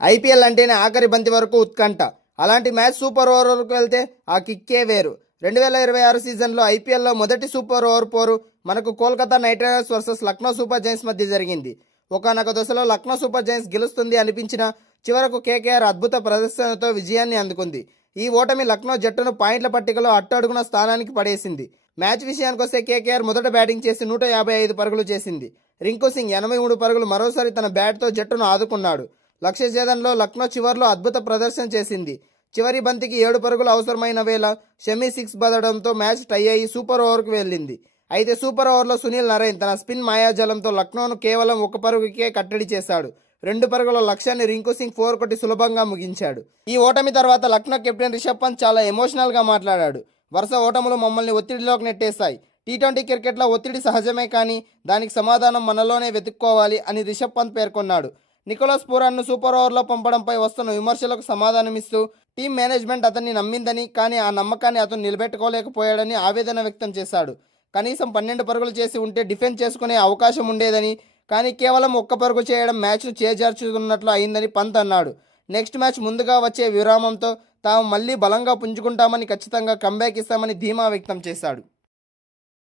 IPL అంటేనే ఆఖరి బంతి వరకు ఉత్కంఠ. అలాంటి మ్యాచ్ సూపర్ ఓవర్ వరకు వెళ్తే ఆ కిక్కే వేరు. 2026 సీజన్లో ఐపీఎల్లో మొదటి సూపర్ ఓవర్ పోరు మనకు Kolkata night riders versus Lucknow super Giants మధ్య జరిగింది. ఒకానొక దశలో లక్నో సూపర్ జైంట్స్ గెలుస్తుంది అనిపించినా చివరకు కేకేఆర్ అద్భుత ప్రదర్శనతో విజయాన్ని అందుకుంది. ఈ ఓటమి లక్నో జట్టును పాయింట్ల పట్టికలో అట్టడుగున స్థానానికి పడేసింది. మ్యాచ్ విషయానికొస్తే కేకేఆర్ మొదట బ్యాటింగ్ చేసి 155 పరుగులు చేసింది. రింకు సింగ్ 83 పరుగులు మరోసారి తన బ్యాట్తో జట్టును ఆదుకున్నాడు. లక్ష్య ఛేదనలో లక్నో చివర్లో అద్భుత ప్రదర్శన చేసింది. చివరి బంతికి 7 పరుగులు అవసరమైన వేళ షమీ 6 బదడంతో మ్యాచ్ టై అయి సూపర్ ఓవర్కు వెళ్ళింది. అయితే సూపర్ ఓవర్లో సునీల్ నరైన్ తన స్పిన్ మాయాజాలంతో లక్నోను కేవలం 1 పరుగుకే కట్టడి చేశాడు. 2 పరుగుల లక్ష్యాన్ని రింకు సింగ్ 4 కొట్టి సులభంగా ముగించాడు. ఈ ఓటమి తర్వాత లక్నో కెప్టెన్ రిషబ్ పంత్ చాలా ఎమోషనల్గా మాట్లాడాడు. వరుస ఓటములు మమ్మల్ని ఒత్తిడిలోకి నెట్టేశాయి. టీ20 క్రికెట్లో ఒత్తిడి సహజమే, కానీ దానికి సమాధానం మనలోనే వెతుక్కోవాలి అని రిషబ్ పంత్ పేర్కొన్నాడు. నికోలస్ పూరాన్ను సూపర్ ఓవర్లో పంపడంపై వస్తున్న విమర్శలకు సమాధానమిస్తూ టీం మేనేజ్మెంట్ అతన్ని నమ్మిందని, కానీ ఆ నమ్మకాన్ని అతను నిలబెట్టుకోలేకపోయాడని ఆవేదన వ్యక్తం చేశాడు. కనీసం 12 పరుగులు చేసి ఉంటే డిఫెండ్ చేసుకునే అవకాశం ఉండేదని, కానీ కేవలం 1 పరుగు చేయడం మ్యాచ్ను చేజార్చుతున్నట్లు అయిందని పంత్ అన్నాడు. నెక్స్ట్ మ్యాచ్ ముందుగా వచ్చే విరామంతో తాము మళ్లీ బలంగా పుంజుకుంటామని, ఖచ్చితంగా కంబ్యాక్ ఇస్తామని ధీమా వ్యక్తం చేశాడు.